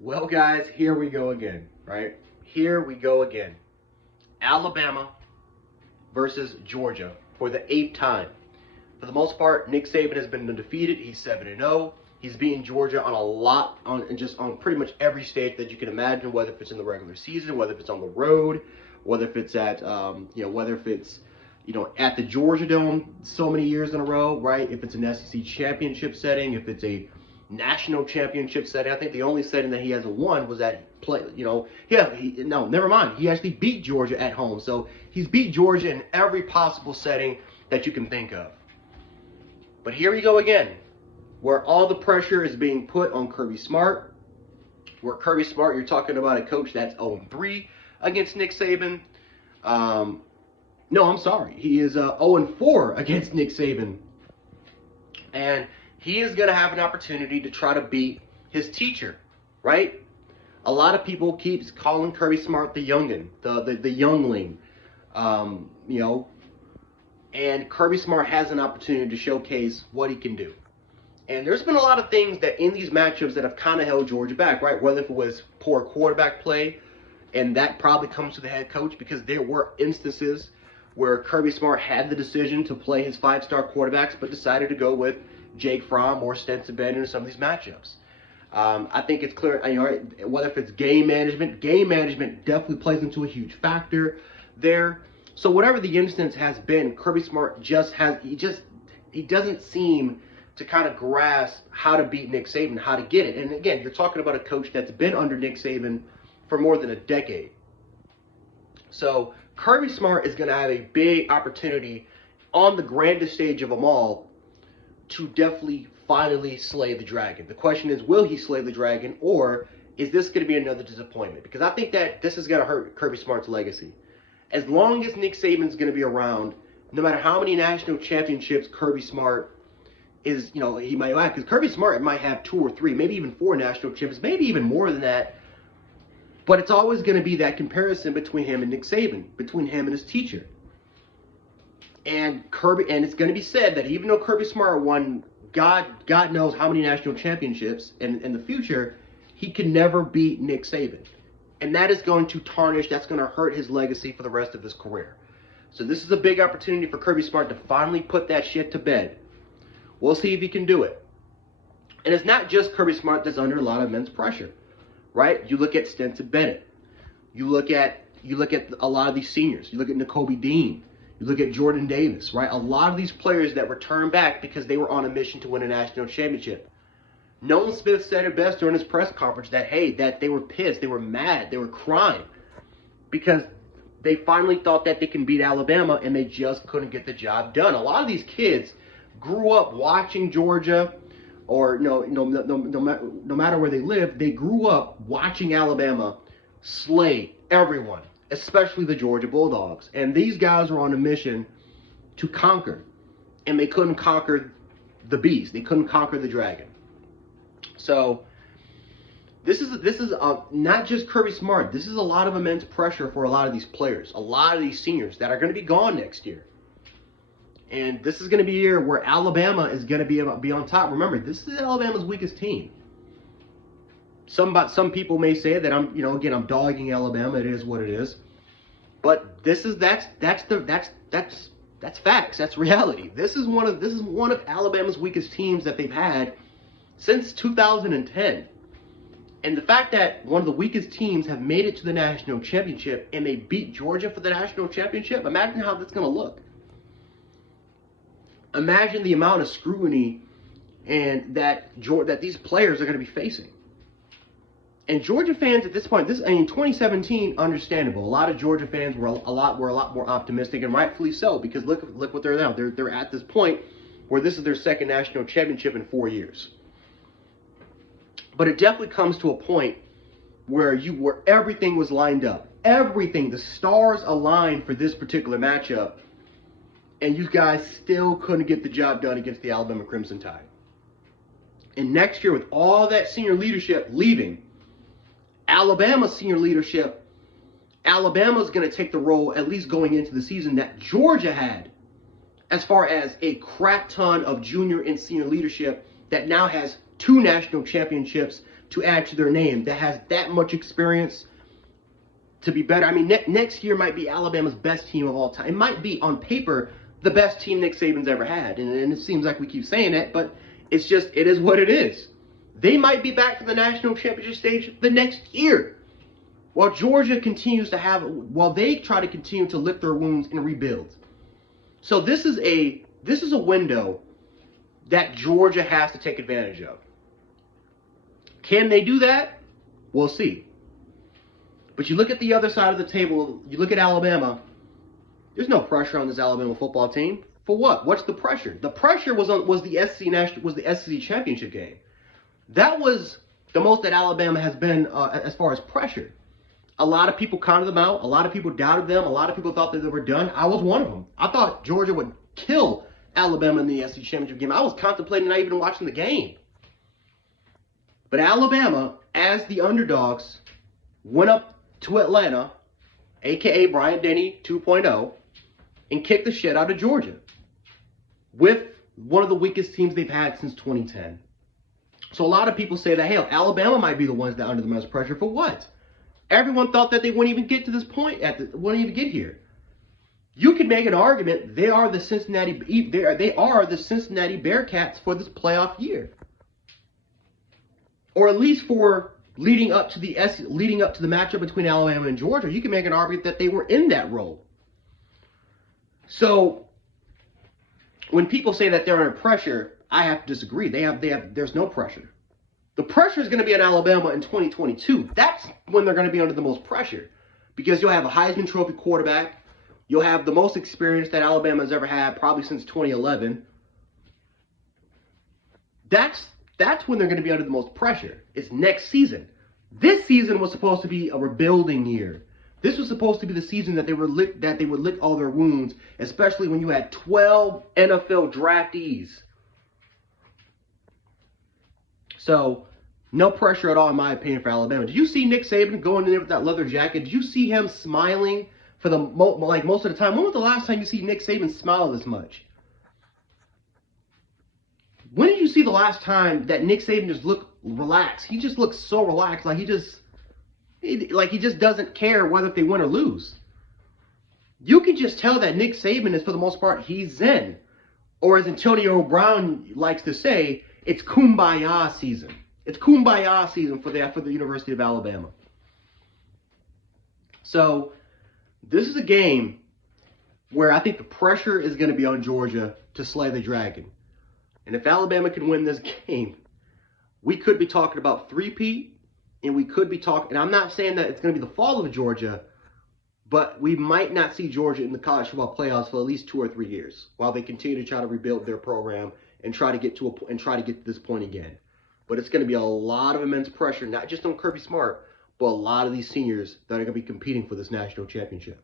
Well, guys, here we go again, right? Here we go again. Alabama versus Georgia for the 8th time. For the most part, Nick Saban has been undefeated. He's 7-0. He's beaten Georgia on pretty much every stage that you can imagine, whether if it's in the regular season, whether if it's on the road, whether if it's at at the Georgia Dome so many years in a row, right? If it's an SEC championship setting, if it's a national championship setting. I think the only setting that he hasn't won was at never mind. He actually beat Georgia at home. So he's beat Georgia in every possible setting that you can think of. But here we go again, where all the pressure is being put on Kirby Smart. Where Kirby Smart, you're talking about a coach that's 0-3 against Nick Saban. No, I'm sorry. He is 0-4 against Nick Saban. And he is going to have an opportunity to try to beat his teacher, right? A lot of people keeps calling Kirby Smart the youngin, the youngling, and Kirby Smart has an opportunity to showcase what he can do. And there's been a lot of things that in these matchups that have kind of held Georgia back, right? Whether if it was poor quarterback play, and that probably comes to the head coach because there were instances where Kirby Smart had the decision to play his 5-star quarterbacks but decided to go with Jake Fromm or Stetson Bennett in some of these matchups. I think it's clear, whether if it's game management definitely plays into a huge factor there. So whatever the instance has been, Kirby Smart he doesn't seem to kind of grasp how to beat Nick Saban, how to get it. And again, you're talking about a coach that's been under Nick Saban for more than a decade. So Kirby Smart is going to have a big opportunity on the grandest stage of them all to definitely finally slay the dragon. The question is, will he slay the dragon, or is this going to be another disappointment? Because I think that this is going to hurt Kirby Smart's legacy. As long as Nick Saban's going to be around, no matter how many national championships Kirby Smart is, he might have, because Kirby Smart might have 2 or 3, maybe even 4 national championships, maybe even more than that. But it's always going to be that comparison between him and Nick Saban, between him and his teacher. And it's going to be said that even though Kirby Smart won God knows how many national championships in the future, he can never beat Nick Saban. And that is going to tarnish, that's going to hurt his legacy for the rest of his career. So this is a big opportunity for Kirby Smart to finally put that shit to bed. We'll see if he can do it. And it's not just Kirby Smart that's under a lot of immense pressure, right? You look at Stetson Bennett. You look at a lot of these seniors. You look at Nakobe Dean. You look at Jordan Davis, right? A lot of these players that returned back because they were on a mission to win a national championship. Nolan Smith said it best during his press conference that they were pissed, they were mad, they were crying because they finally thought that they can beat Alabama and they just couldn't get the job done. A lot of these kids grew up watching Georgia, or no matter where they lived, they grew up watching Alabama slay everyone, especially the Georgia Bulldogs. And these guys were on a mission to conquer, and they couldn't conquer the beast. They couldn't conquer the dragon. So this is not just Kirby Smart. This is a lot of immense pressure for a lot of these players, a lot of these seniors that are going to be gone next year. And this is going to be a year where Alabama is going to be on top. Remember, this is Alabama's weakest team. Some people may say that I'm dogging Alabama. It is what it is. But that's facts. That's reality. This is one of Alabama's weakest teams that they've had since 2010. And the fact that one of the weakest teams have made it to the national championship and they beat Georgia for the national championship, imagine how that's going to look. Imagine the amount of scrutiny and that these players are going to be facing. And Georgia fans at this point, 2017, understandable. A lot of Georgia fans were a lot more optimistic, and rightfully so, because look what they're now. They're at this point where this is their second national championship in 4 years. But it definitely comes to a point where everything was lined up. Everything, the stars aligned for this particular matchup, and you guys still couldn't get the job done against the Alabama Crimson Tide. And next year, with all that senior leadership leaving, Alabama's senior leadership, Alabama's going to take the role, at least going into the season, that Georgia had, as far as a crap ton of junior and senior leadership that now has 2 national championships to add to their name that has that much experience to be better. I mean, next year might be Alabama's best team of all time. It might be, on paper, the best team Nick Saban's ever had. And it seems like we keep saying that, but it's just, it is what it is. They might be back to the national championship stage the next year. While Georgia continues to have, while they try to continue to lick their wounds and rebuild. So this is a window that Georgia has to take advantage of. Can they do that? We'll see. But you look at the other side of the table, you look at Alabama, there's no pressure on this Alabama football team. For what? What's the pressure? The pressure was the SEC championship game. That was the most that Alabama has been as far as pressure. A lot of people counted them out. A lot of people doubted them. A lot of people thought that they were done. I was one of them. I thought Georgia would kill Alabama in the SEC championship game. I was contemplating not even watching the game. But Alabama, as the underdogs, went up to Atlanta, a.k.a. Bryant-Denny 2.0, and kicked the shit out of Georgia with one of the weakest teams they've had since 2010. So a lot of people say that, hey, Alabama might be the ones that are under the most pressure. For what? Everyone thought that they wouldn't even get to this point, wouldn't even get here. You could make an argument they are the Cincinnati Bearcats for this playoff year, or at least for leading up to the matchup between Alabama and Georgia. You can make an argument that they were in that role. So when people say that they're under pressure, I have to disagree. There's no pressure. The pressure is going to be on Alabama in 2022. That's when they're going to be under the most pressure, because you'll have a Heisman Trophy quarterback. You'll have the most experience that Alabama has ever had, probably since 2011. That's when they're going to be under the most pressure. It's next season. This season was supposed to be a rebuilding year. This was supposed to be the season that they would lick all their wounds, especially when you had 12 NFL draftees. So, no pressure at all, in my opinion, for Alabama. Did you see Nick Saban going in there with that leather jacket? Did you see him smiling for most of the time? When was the last time you see Nick Saban smile this much? When did you see the last time that Nick Saban just looked relaxed? He just looks so relaxed, like he just doesn't care whether they win or lose. You can just tell that Nick Saban is, for the most part, he's zen. Or as Antonio Brown likes to say, it's kumbaya season. It's kumbaya season for the University of Alabama. So this is a game where I think the pressure is going to be on Georgia to slay the dragon. And if Alabama can win this game, we could be talking about three-peat, and we could be talking, and I'm not saying that it's going to be the fall of Georgia, but we might not see Georgia in the college football playoffs for at least 2 or 3 years while they continue to try to rebuild their program and try to get to this point again. But it's going to be a lot of immense pressure, not just on Kirby Smart, but a lot of these seniors that are going to be competing for this national championship.